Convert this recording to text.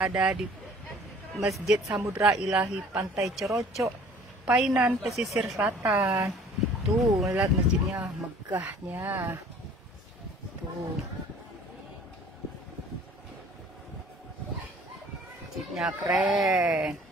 Ada di Masjid Samudra Ilahi Pantai Cerocok, Painan, pesisir selatan. Tuh, lihat masjidnya, megahnya. Tuh. Masjidnya keren.